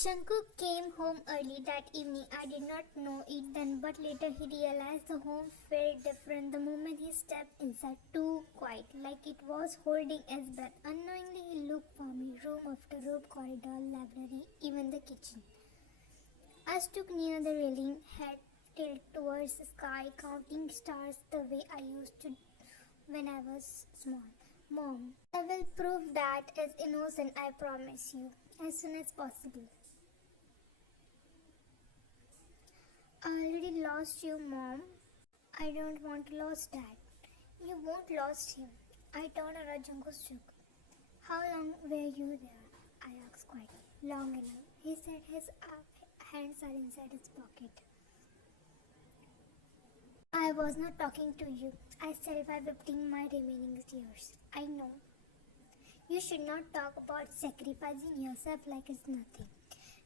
Jungkook came home early that evening. I did not know it then, but later he realized the home felt different the moment he stepped inside. Too quiet, like it was holding his breath. Unknowingly, he looked for me, room after room, corridor, library, even the kitchen. I stood near the railing, head tilted towards the sky, counting stars the way I used to when I was small. Mom, I will prove that is innocent, I promise you, as soon as possible. I already lost you, Mom. I don't want to lose Dad. You won't lose him. I turned around. Jungkook shook. How long were you there? I asked quietly. Long enough. He said his hands are inside his pocket. I was not talking to you, I said while wiping my remaining tears. I know. You should not talk about sacrificing yourself like it's nothing.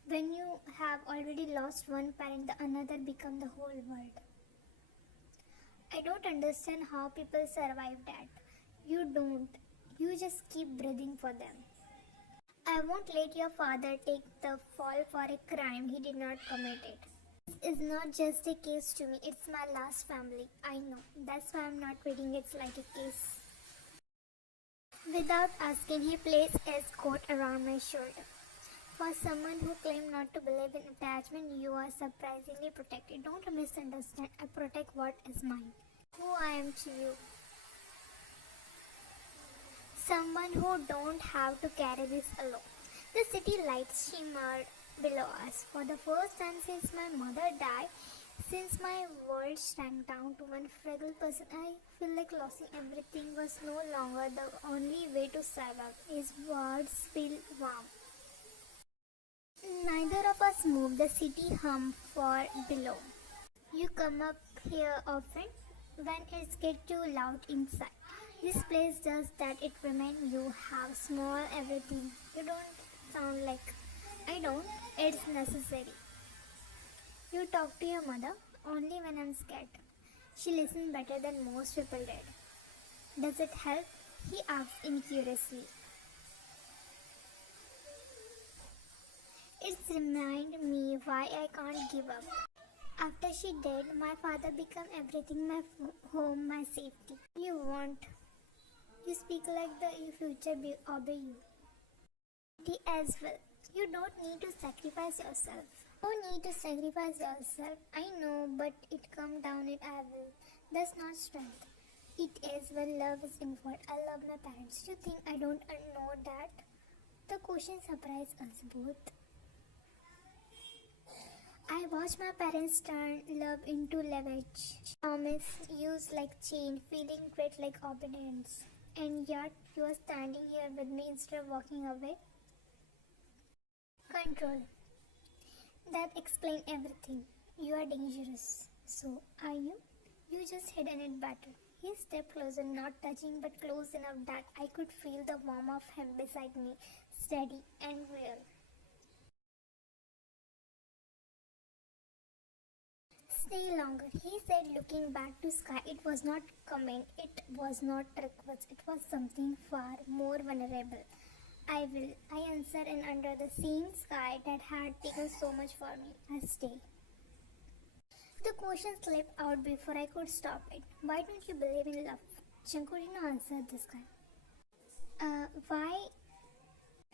When you have already lost one parent, the another becomes the whole world. I don't understand how people survive that. You don't. You just keep breathing for them. I won't let your father take the fall for a crime he did not commit it. This is not just a case to me, it's my last family. I know. That's why I'm not treating it like a case. Without asking, he placed his coat around my shoulder. For someone who claimed not to believe in attachment, you are surprisingly protected. Don't misunderstand. I protect what is mine. Who I am to you. Someone who don't have to carry this alone. The city lights shimmered below us. For the first time since my mother died, since my world shrank down to one fragile person, I feel like losing everything was no longer the only way to survive. His words feel warm. Neither of us moved. The city hummed for below. You come up here often when it gets too loud inside. This place does that. It reminds you how small everything. You don't sound like I don't. It's necessary. You talk to your mother only when I'm scared. She listens better than most people did. Does it help? He asked incuriously. It reminds me why I can't give up. After she died, my father became everything, my home, my safety. You want. You speak like the future obey you. He as well. You don't need to sacrifice yourself. You don't need to sacrifice yourself. I know, but it come down it I will. That's not strength. It is when love is involved. I love my parents. You think I don't know that? The question surprised us both. I watched my parents turn love into leverage. Promise used like chain, feeling great like obedience. And yet you are standing here with me instead of walking away. Control. That explains everything. You are dangerous. So are you? You just hidden it better. He stepped closer, not touching but close enough that I could feel the warmth of him beside me, steady and real. Stay longer, he said, looking back to sky. It was not comment, it was not request, it was something far more vulnerable. I will, I answered, and under the same sky that had taken so much for me, I stay. The question slipped out before I could stop it. Why don't you believe in love? Jungkook did not answer this guy. Why?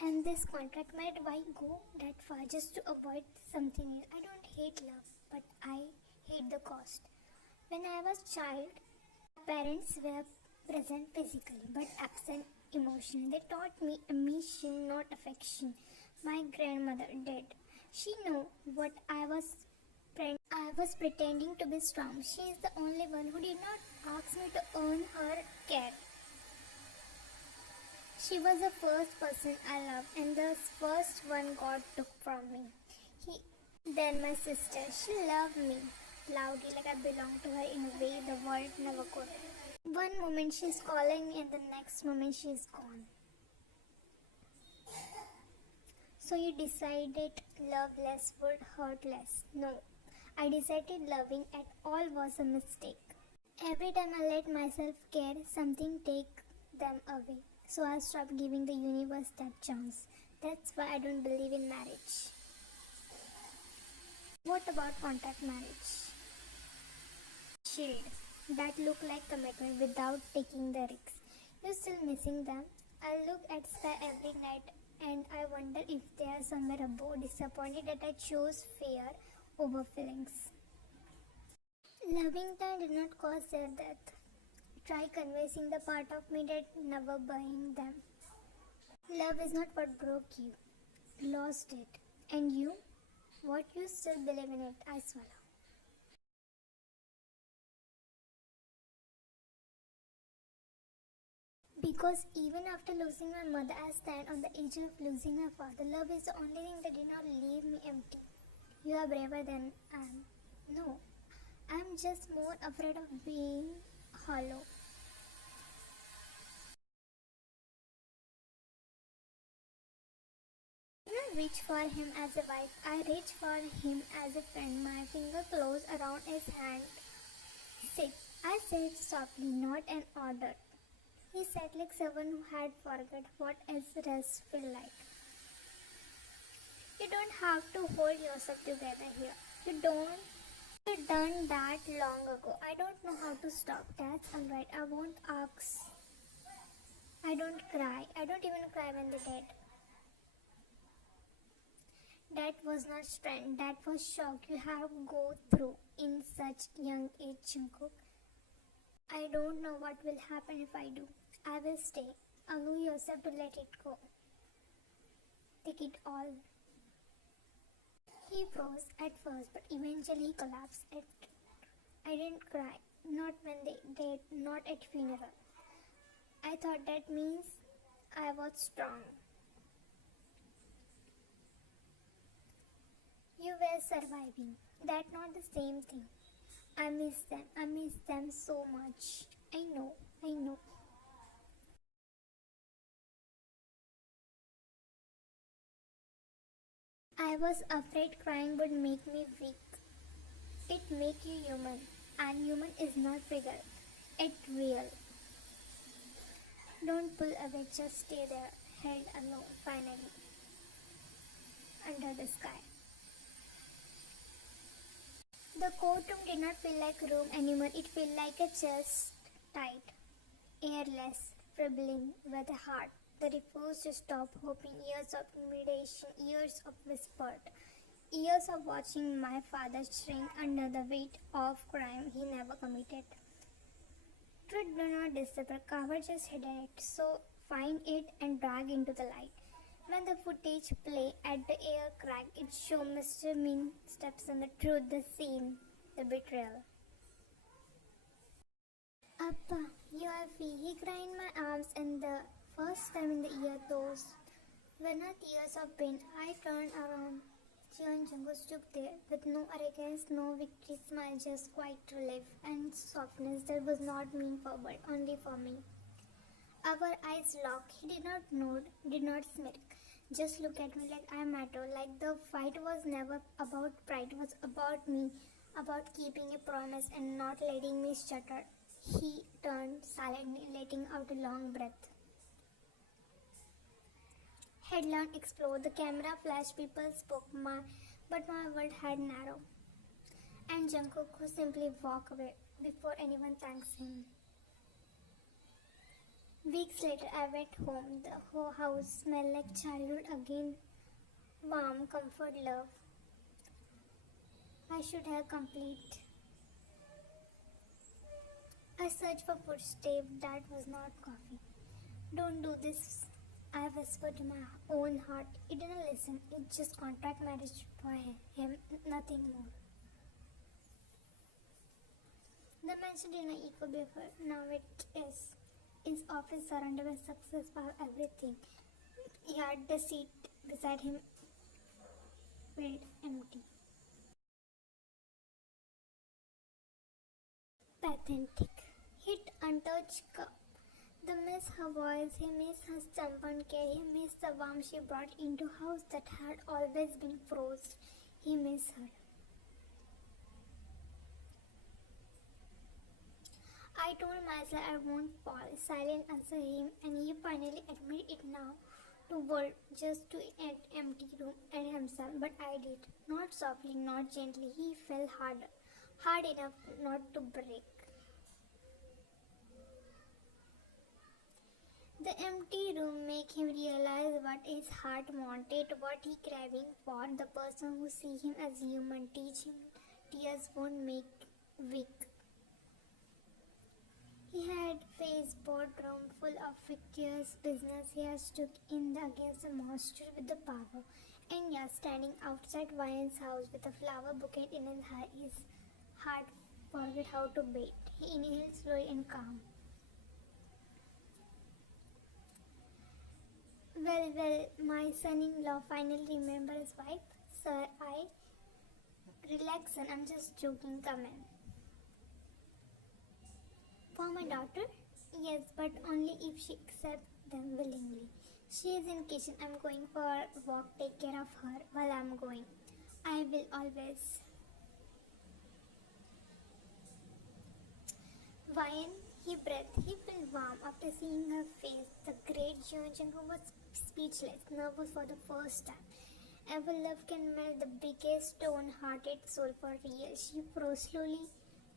And this contract might why go that far just to avoid something else? I don't hate love, but I hate the cost. When I was child, parents were present physically but absent emotionally. They taught me ambition, not affection. My grandmother did. She knew what I was pretending to be strong. She is the only one who did not ask me to earn her care. She was the first person I loved and the first one God took from me. Then my sister, she loved me loudly like I belonged to her in a way the world never could. One moment she's calling me and the next moment she's gone. So you decided love less would hurt less. No, I decided loving at all was a mistake. Every time I let myself care, something take them away. So I stopped giving the universe that chance. That's why I don't believe in marriage. What about contract marriage? Shades that look like commitment without taking the risks. You're still missing them. I look at sky every night and I wonder if they are somewhere above, disappointed that I chose fear over feelings. Loving them did not cause their death. Try convincing the part of me that never buying them. Love is not what broke you. Lost it. And you? What you still believe in it, I swallow. Because even after losing my mother, I stand on the edge of losing my father. Love is the only thing that did not leave me empty. You are braver than I am. No, I'm just more afraid of being hollow. I did not reach for him as a wife. I reached for him as a friend. My finger closed around his hand. Sit. I said softly, not an order. He sat like someone who had forgot what rest felt like. You don't have to hold yourself together here. You don't. You've done that long ago. I don't know how to stop. That's alright. I won't ask. I don't cry. I don't even cry when they're dead. That was not strength. That was shock you have to go through in such young age, Jungkook. I don't know what will happen if I do. I will stay. Allow yourself to let it go. Take it all. He froze at first, but eventually he collapsed. I didn't cry. Not when they did. Not at funeral. I thought that means I was strong. You were surviving. That's not the same thing. I miss them. I miss them so much. I know. I know. I was afraid crying would make me weak. It make you human. And human is not figure. It's real. Don't pull away. Just stay there. Held alone. Finally. Under the sky. The courtroom did not feel like a room anymore. It felt like a chest tight, airless, trembling with a heart that refused to stop hoping. Years of intimidation, years of whispered, years of watching my father shrink under the weight of crime he never committed. Truth do not disappear. Cover just hidden it. So find it and drag into the light. When the footage play at the air crack, it show Mr. Min steps on the truth, the scene, the betrayal. Appa, you are free. He cried in my arms, and the first time in the year those were not years of pain. I turned around. Jian Jungkook stood there with no arrogance, no victory smile, just quiet relief and softness that was not mean for but only for me. Our eyes locked. He did not nod, did not smirk. Just look at me like I matter, like the fight was never about pride, it was about me, about keeping a promise and not letting me stutter. He turned silently, letting out a long breath. Headlamp exploded, the camera flashed, people spoke, but my world had narrowed. And Jungkook could simply walk away before anyone thanks him. Weeks later, I went home. The whole house smelled like childhood again. Warm, comfort, love. I should have complete. I searched for footsteps. That was not coffee. Don't do this, I whispered to my own heart. It didn't listen. It just contract marriage for him, nothing more. The mansion did not equal before. Now it is. His office surrounded by success for everything. Yet the seat beside him felt empty. Pathetic. Hit untouched cup. He missed her voice, he missed her stubborn care, he missed the warmth she brought into a house that had always been frozen. He missed her. I told myself I won't fall silent answer him, and he finally admitted it now. To world, just to an empty room and himself, but I did. Not softly, not gently. He fell harder, hard enough not to break. The empty room make him realize what his heart wanted, what he craving for. The person who see him as human, teach him tears won't make weak. He had faced boardroom full of fictitious business. He had stood in against the monster with the power. And yes, standing outside Ryan's house with a flower bouquet in his heart forget how to beat. He inhaled slowly and calm. Well, my son-in-law finally remembered his wife. Sir, relax, son. I'm just joking. Come in. For my daughter? Yes, but only if she accepts them willingly. She is in kitchen. I'm going for a walk. Take care of her while I'm going. I will always. Wine, he breathed. He felt warm after seeing her face. The great Jeonjang was speechless, nervous for the first time. Ever love can melt the biggest stone-hearted soul for real. She froze slowly.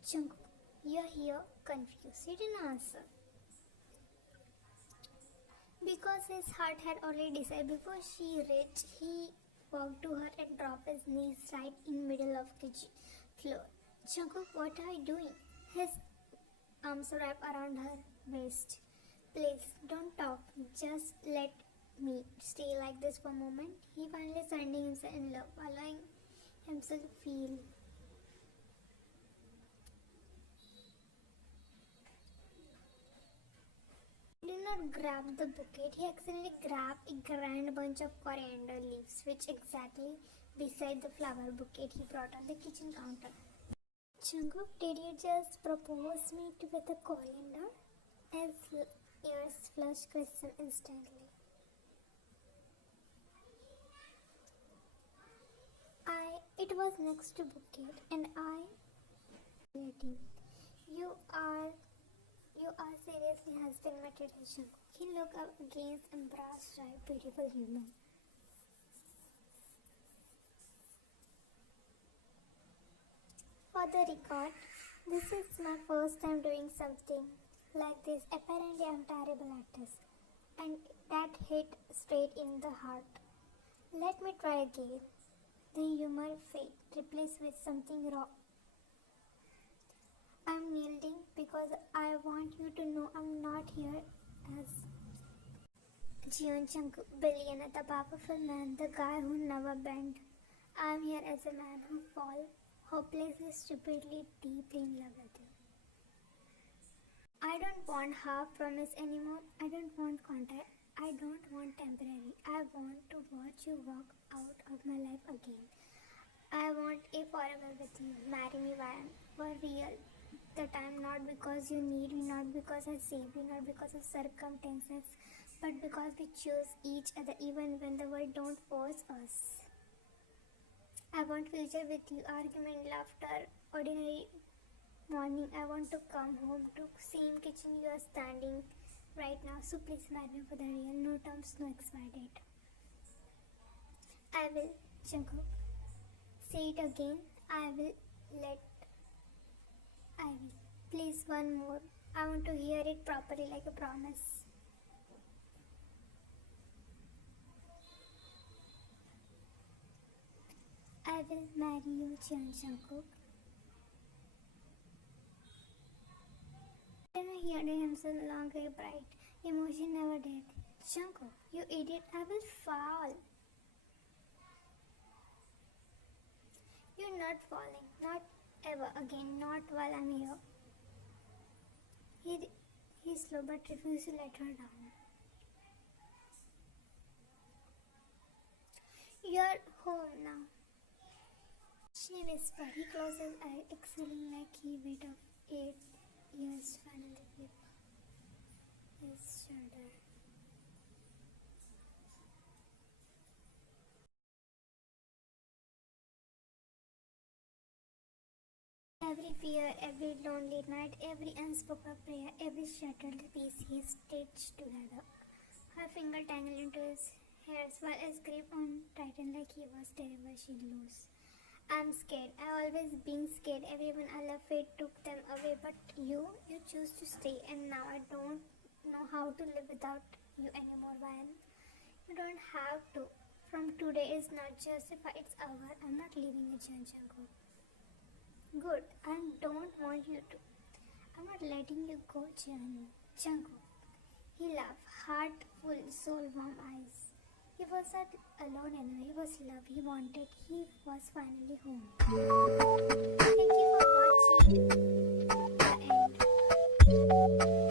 Jungkook, you're here, confused. He didn't answer. Because his heart had already decided before she reached, he walked to her and dropped his knees right in middle of kitchen floor. Jungkook, what are you doing? His arms wrapped around her waist. Please, don't talk. Just let me stay like this for a moment. He finally surrendered himself in love, allowing himself to feel. He did not grab the bouquet. He accidentally grabbed a grand bunch of coriander leaves, which exactly beside the flower bouquet he brought on the kitchen counter. Jungkook, did you just propose me with a coriander? His ears flushed crimson instantly. It was next to bouquet, and letting you are seriously husband material, Jungkook. He looked up against embarrassed eye, beautiful human. For the record, this is my first time doing something like this. Apparently, I'm terrible at this. And that hit straight in the heart. Let me try again. The humor fade, replaced with something raw. I'm yielding because I want you to know I'm not here as Jeonjang, billionaire, the powerful man, the guy who never bent. I'm here as a man who falls hopelessly, stupidly, deeply in love with you. I don't want half promise anymore. I don't want contract. I don't want temporary. I want to watch you walk out of my life again. I want a forever with you. Marry me for real. The time, not because you need me, not because I save you, not because of circumstances, but because we choose each other even when the world don't force us. I want future with you, argument, laughter, ordinary morning. I want to come home to same kitchen you are standing right now. So please marry me for the real. No terms, no expiry date. I will, Jungkook. Say it again. I will. Please, one more. I want to hear it properly like a promise. I will marry you, Jungkook. Then I heard himself longer bright. Emotion never did. Jungkook, you idiot, I will fall. You're not falling. Not ever again. Not while I'm here. He slow but refused to let her down. You're home now. She whispered. He closed his eyes, exhaling like he waited 8 years finally grip his shoulder. Every fear, every lonely night, every unspoken prayer, every shattered piece he stitched together. Her finger tangled into his hair while his grip on tightened like he was terrible she'd lose. I'm scared. I always been scared. Everyone I love, fate took them away. But you choose to stay, and now I don't know how to live without you anymore, Ryan. You don't have to. From today is not justified, it's over. I'm not leaving you, Jungkook. Good. I don't want you to. I'm not letting you go, Jungkook. He laughed, heart full, soul warm eyes. He was not alone anymore. He was love. He wanted. He was finally home. Thank you for watching. The end.